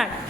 that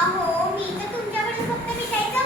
अहो मी तर तुमच्याकडे फक्त विकायचं